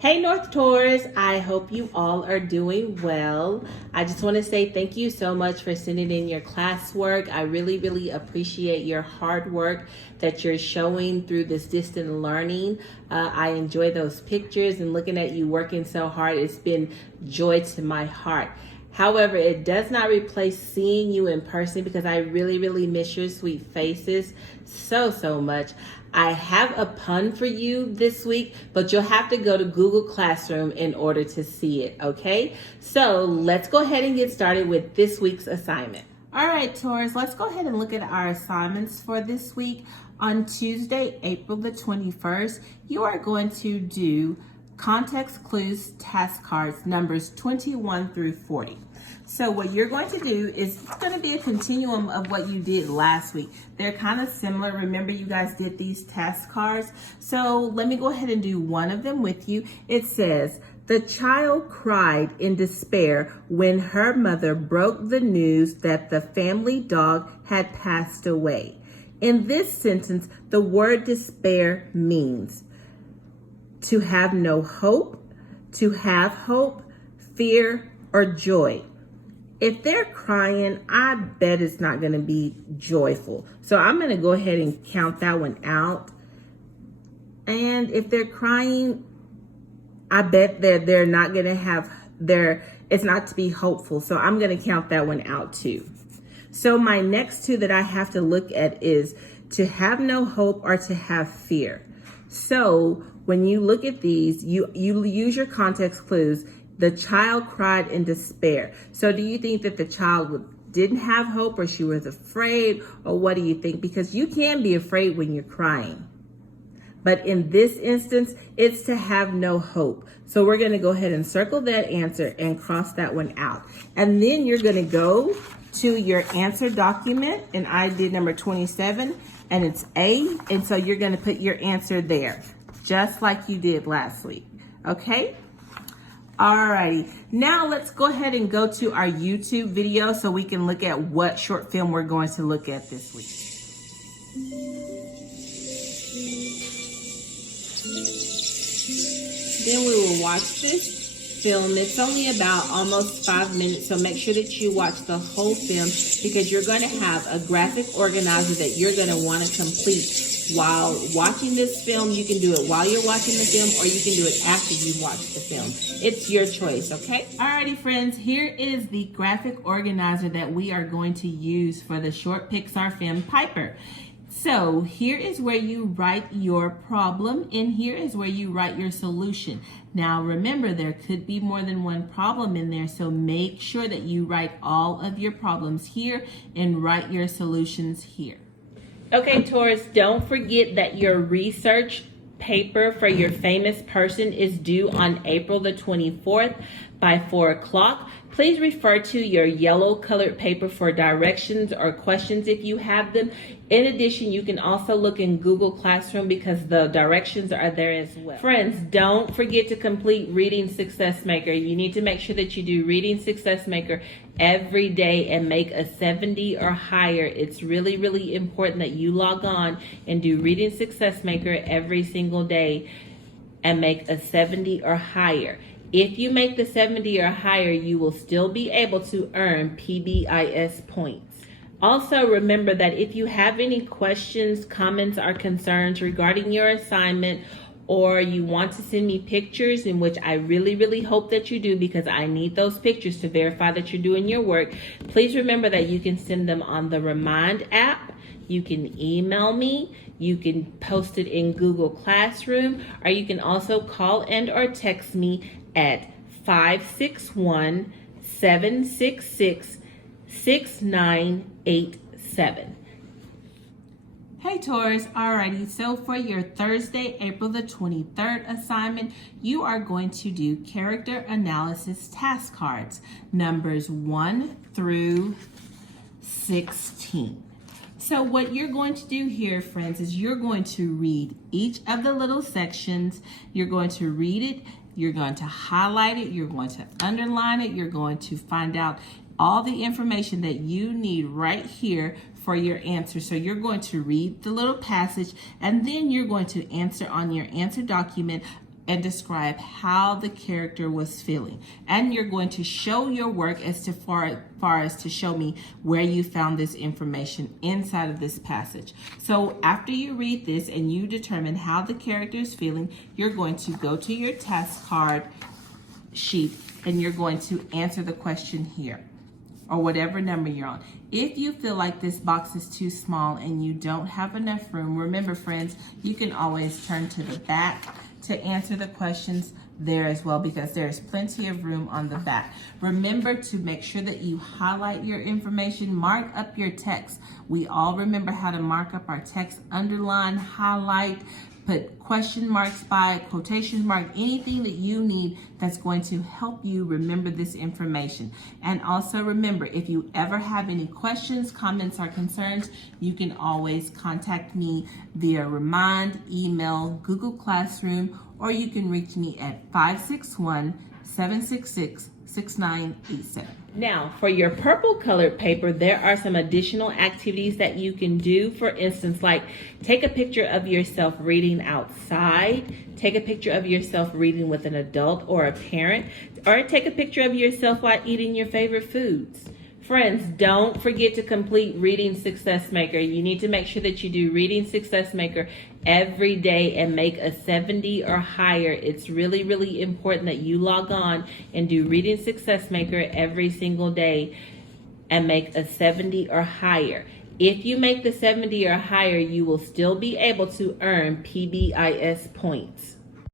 Hey North Taurus, I hope you all are doing well. I just want to say thank you so much for sending in your classwork. I really appreciate your hard work that you're showing through this distant learning. I enjoy those pictures and looking at you working so hard. It's been joy to my heart. However, it does not replace seeing you in person because I really miss your sweet faces so much. I have a pun for you this week, but you'll have to go to Google Classroom in order to see it, okay? So let's go ahead and get started with this week's assignment. All right, Taurus, let's go ahead and look at our assignments for this week. On Tuesday, April the 21st, you are going to do context clues task cards numbers 21 through 40. So what you're going to do is it's going to be a continuum of what you did last week. They're kind of similar. Remember, you guys did these task cards. So let me go ahead and do one of them with you. It says, the child cried in despair when her mother broke the news that the family dog had passed away. In this sentence, the word despair means to have no hope, to have hope, fear, or joy. If they're crying, I bet it's not going to be joyful. So I'm going to go ahead and count that one out. And if they're crying, I bet they're not going to have it's not to be hopeful. So I'm going to count that one out too. So my next two that I have to look at is to have no hope or to have fear. So when you look at these, you use your context clues. The child cried in despair. So do you think that the child didn't have hope or she was afraid, or what do you think? Because you can be afraid when you're crying. But in this instance, it's to have no hope. So we're going to go ahead and circle that answer and cross that one out. And then you're going to go to your answer document, and I did number 27, and it's A. And so you're going to put your answer there, just like you did last week. Okay? Alrighty, now let's go ahead and go to our YouTube video so we can look at what short film we're going to look at this week. Then we will watch this film. It's only about almost 5 minutes, so make sure that you watch the whole film because you're going to have a graphic organizer that you're going to want to complete while watching this film. You can do it while you're watching the film, or you can do it after you watch the film. It's your choice, okay? Alrighty, friends, here is the graphic organizer that we are going to use for the short Pixar film Piper. So here is where you write your problem, and here is where you write your solution. Now remember, there could be more than one problem in there, so make sure that you write all of your problems here and write your solutions here. Okay, Taurus, don't forget that your research paper for your famous person is due on April the 24th by 4 o'clock. Please refer to your yellow colored paper for directions or questions if you have them. In addition, you can also look in Google Classroom because the directions are there as well. Friends, don't forget to complete Reading Success Maker. You need to make sure that you do Reading Success Maker every day and make a 70 or higher. It's really important that you log on and do Reading Success Maker every single day and make a 70 or higher. If you make the 70 or higher, you will still be able to earn PBIS points. Also, remember that if you have any questions, comments, or concerns regarding your assignment, or you want to send me pictures, in which I really hope that you do because I need those pictures to verify that you're doing your work, please remember that you can send them on the Remind app. You can email me, you can post it in Google Classroom, or you can also call and or text me at 561-766-6987. Hey Taurus, alrighty, so for your Thursday, April the 23rd assignment, you are going to do character analysis task cards, numbers 1 through 16. So what you're going to do here, friends, is you're going to read each of the little sections. You're going to read it, you're going to highlight it, you're going to underline it, you're going to find out all the information that you need right here for your answer. So you're going to read the little passage, and then you're going to answer on your answer document and describe how the character was feeling. And you're going to show your work as to far as to show me where you found this information inside of this passage. So after you read this and you determine how the character is feeling, you're going to go to your task card sheet and you're going to answer the question here, or whatever number you're on. If you feel like this box is too small and you don't have enough room, remember friends, you can always turn to the back to answer the questions there as well, because there's plenty of room on the back. Remember to make sure that you highlight your information, mark up your text. We all remember how to mark up our text: underline, highlight, put question marks by it, quotation mark, anything that you need that's going to help you remember this information. And also remember, if you ever have any questions, comments, or concerns, you can always contact me via Remind, email, Google Classroom, or you can reach me at 561-766-6987. Now, for your purple colored paper, there are some additional activities that you can do. For instance, like take a picture of yourself reading outside, take a picture of yourself reading with an adult or a parent, or take a picture of yourself while eating your favorite foods. Friends, don't forget to complete Reading Success Maker. You need to make sure that you do Reading Success Maker every day and make a 70 or higher. It's really, really important that you log on and do Reading Success Maker every single day and make a 70 or higher. If you make the 70 or higher, you will still be able to earn PBIS points.